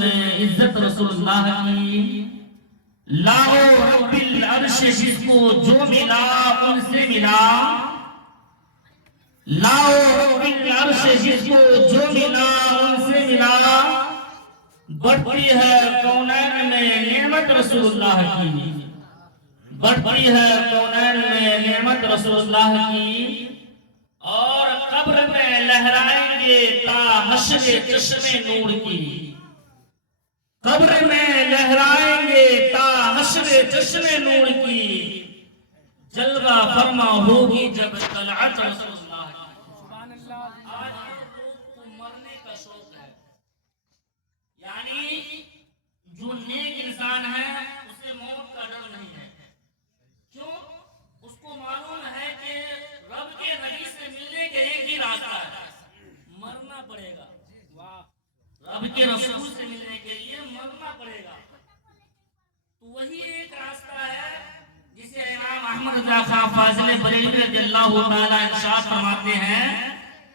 में इज्जत रसूलुल्लाह की। लाओ रब्बिल अर्श जिसको जो मिला उनसे मिला, लाओ रब्बिल अर्श जिसको जो मिला उनसे मिला। बढ़ती है कौनैन में नेमत रसूलुल्लाह की, बढ़ती है कौनैन में नेमत रसूलुल्लाह की। और कब्र में लहराएंगे ता हश्र चश्मे नूर की, कब्र में लहराएंगे ता हश्र चश्मे नूर की। जलवा फरमा होगी जब तलअत रसूलुल्लाह की। सुभान अल्लाह। आज लोग को मरने का शौक है, यानी जो नेक इंसान है उसे मौत का डर नहीं है। क्यों? उसको मालूम है कि रब के नबी से मिलने के एक ही रास्ता है, मरना पड़ेगा। रब के रसूल से मिलने के लिए मरना पड़ेगा। तो वही एक रास्ता है जिसे इमाम अहमद रज़ा खां फाज़िल बरेलवी रज़ियल्लाहु ताला इरशाद फरमाते हैं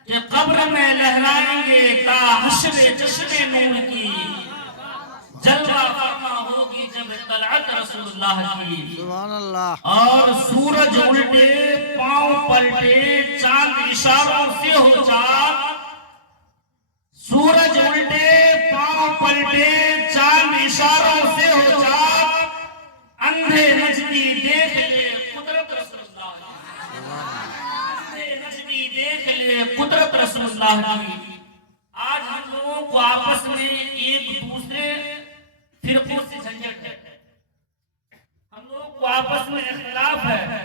कि कब्र में लहराएंगे ता हश्र चश्मे नूर की। जलवा फरमा होगी जब तलअत रसूलुल्लाह की। सुभान अल्लाह। और सूरज उल्टे पांव पलटे चांद इशारों से हो चाक, सूरज उल्टे पांव पलटे चांद इशारों से हो चाक। अंधे नजदी देख ले कुदरत रसूलुल्लाह की, अंधे नजदी देख ले कुदरत रसूलुल्लाह की। आज हम लोगों को आपस में एक दूसरे फिरकों से झंझट है, हम लोगों को आपस में इख्तिलाफ है।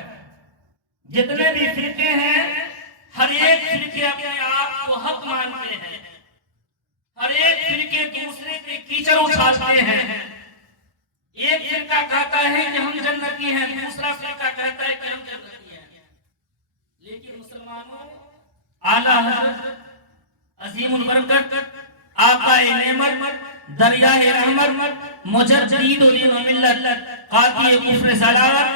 जितने भी फिरके हैं हर एक फिरके अपने आप को हक मानते हैं, हर एक फिरके दूसरे पे कीचड़ उछालते हैं। एक फिरका कहता है कि हम जन्नती हैं, दूसरा फिरका कहता है कि हम जन्नती हैं। लेकिन मुसलमानों, आला हज़रत अज़ीमुल बरकत आक़ाए नेमत दरियाए रहमत मुजद्दिद दीन मिल्लत कातिए कुफ्र ज़लालत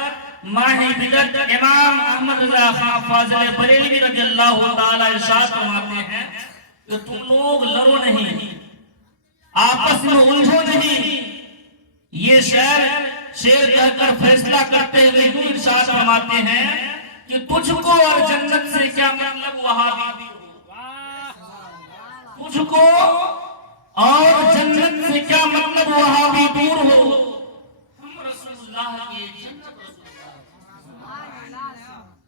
माहे बिदत इमाम अहमद रज़ा खां फाज़िल बरेलवी रज़ियल्लाहु ताला इरशाद फरमाते हैं कि तुम लोग लड़ो नहीं, आपस में उलझो नहीं। ये शेर कहकर फैसला करते हुए यूं इरशाद फरमाते हैं कि तुझको और जन्नत से क्या मतलब वहाबी हो, तुझको और जन्नत से क्या मतलब वहाबी दूर हो। हम रसूलुल्लाह की जन्नत रसूलुल्लाह,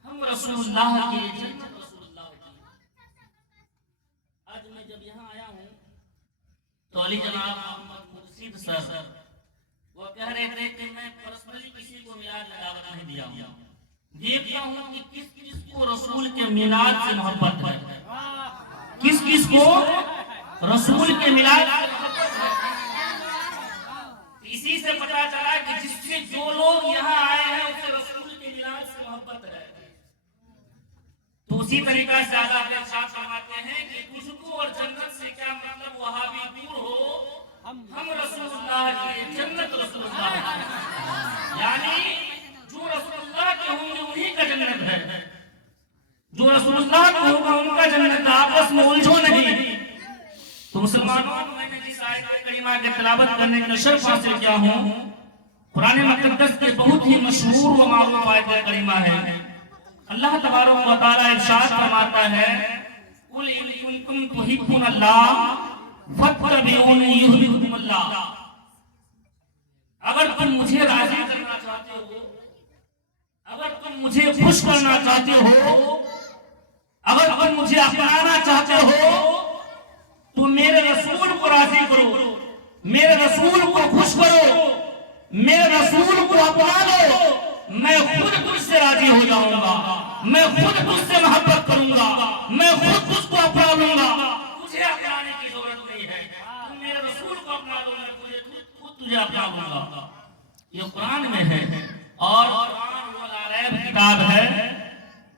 हम रसूलुल्लाह की जन्नत रसूलुल्लाह की। आज मैं जब यहाँ आया हूँ तो अली जनाब मोहम्मद मुर्शिद सर वो कह रहे थे कि मैं पर्सनली किसी को मिलाद में दावत नहीं दिया हूँ। देखता हूँ कि किस किस को रसूल के मिलाद से मोहब्बत है, किस किस को रसूल के मिलाद से मोहब्बत है। इसी से पता चला कि जिससे जो लोग यहाँ आए हैं उसे रसूल के मिलाद से मोहब्बत है। तो उसी तरीका से आज़ाद इरशाद फरमाते हैं कि तुझको और जन्नत से क्या मतलब वहाबी दूर हो, हम रसूलुल्लाह की जन्नत रसूलुल्लाह की। यानी जो रसूलुल्लाह के होंगे उन्हीं का जन्नत है, जो रसूलुल्लाह का होगा उनका जन्नत। आपस में उलझो नहीं। तो मुसलमानों, मैंने जिस आयत करीमा की तिलावत करने का शर्फ हासिल किया हूँ, कुरान मुक़द्दस के बहुत ही मशहूर व मारूफ आयत करीमा है। अल्लाह तबारक व तआला इरशाद फरमाता है, कुल इन कुंतुम तुहिब्बुनल्लाह फत्तबिऊनी युहिब्बुकुमुल्लाह। अगर तुम मुझे राजी करना चाहते हो, अगर तुम मुझे खुश करना चाहते हो, अगर तुम मुझे अपनाना चाहते हो तो मेरे रसूल को राजी करो, मेरे रसूल को खुश करो, मेरे रसूल को अपना लो। मैं खुद तुझसे राजी हो जाऊंगा, मैं खुद तुझसे मोहब्बत करूंगा, मैं खुद तुझको अपना लूंगा। तुझे अपनाने की जरूरत नहीं है, तुम मेरे रसूल को अपना लो, मैं खुद तुझे अपना लूंगा। ये कुरान में है और कुरान वो लारैब किताब है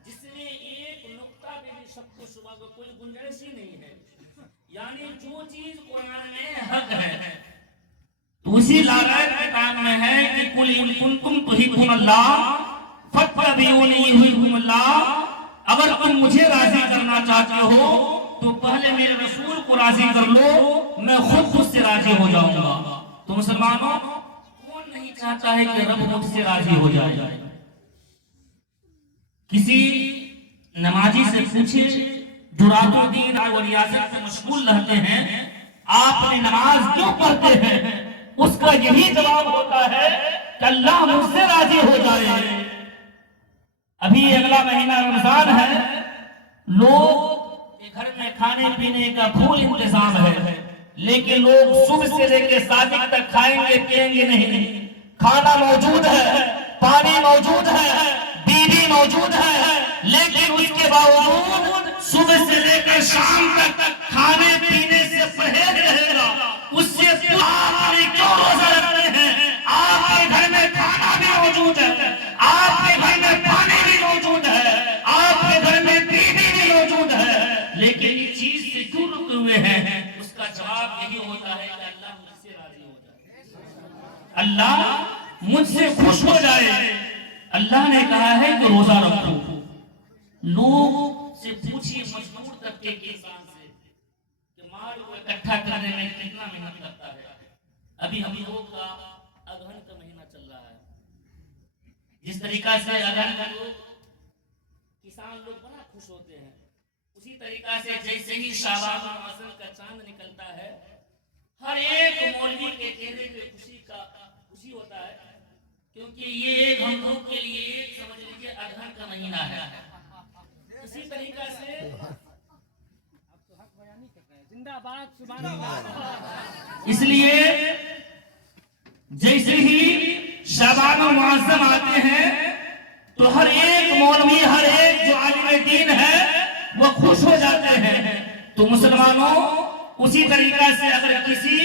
जिसमें एक नुक्ता पे भी शक व शुबा का कोई गुंजाइश ही नहीं है। यानी जो चीज कुरान में हक है तो उसी लारैब किताब में है कि कुल इन कुंतुम तुहिब्बुनल्लाह फत्तबिऊनी युहिब्बुकुमुल्लाह। अगर तुम मुझे राजी करना चाहते हो तो पहले मेरे रसूल को राजी कर लो, मैं खुद से राजी हो जाऊंगा। तो मुसलमानों, कौन नहीं चाहता है कि रब मुझसे राजी हो जाए? किसी नमाजी से पूछे जो रातों दिन और रियाजत में मशगूल रहते हैं, आपने नमाज क्यों पढ़ते हैं? उसका यही जवाब होता है कि अल्लाह मुझसे राजी हो जाए। अभी अगला महीना रमजान है, लोग के घर में खाने पीने का फुल इंतजाम है, लेकिन लोग सुबह से लेकर शादी तक खाएंगे पिएंगे नहीं। खाना मौजूद है, पानी मौजूद है, बीवी मौजूद है, लेकिन उसके बावजूद सुबह से लेकर शाम तक खाने पीने से परहेज रहेगा। उससे आपने क्यों रोजा रखते हैं? आपके घर में खाना भी मौजूद है, आपके घर में पानी भी मौजूद है, आपके घर में बीवी भी मौजूद है, लेकिन इस चीज से क्यों रुके हुए हैं? उसका जवाब यही होता है कि अल्लाह मुझसे राजी हो जाए, अल्लाह मुझसे खुश हो जाए। अल्लाह ने कहा है कि रोजा रखो। लोग से पूछिए मजदूर तबके के इंसान से कि माल को इकट्ठा करने में कितना मेहनत लगता है। अभी हम लोगों का अगहन का महीना चल रहा है, जिस तरीका से अगहन का लोग किसान लोग बड़ा खुश होते हैं, उसी तरीका से जैसे ही शाबान मौसम का चांद निकलता है, हर एक मौलवी के चेहरे पे खुशी होता है, क्योंकि ये हम लोग के लिए समझ लीजिए अगहन का महीना है। इसी तरीका से जिंदाबाद सुभान। इसलिए जैसे ही शाबान और मुअज्जम आते हैं तो हर एक मौलवी, हर एक जो आलिम दीन है वो खुश हो जाते हैं। तो मुसलमानों, उसी तरीका से अगर किसी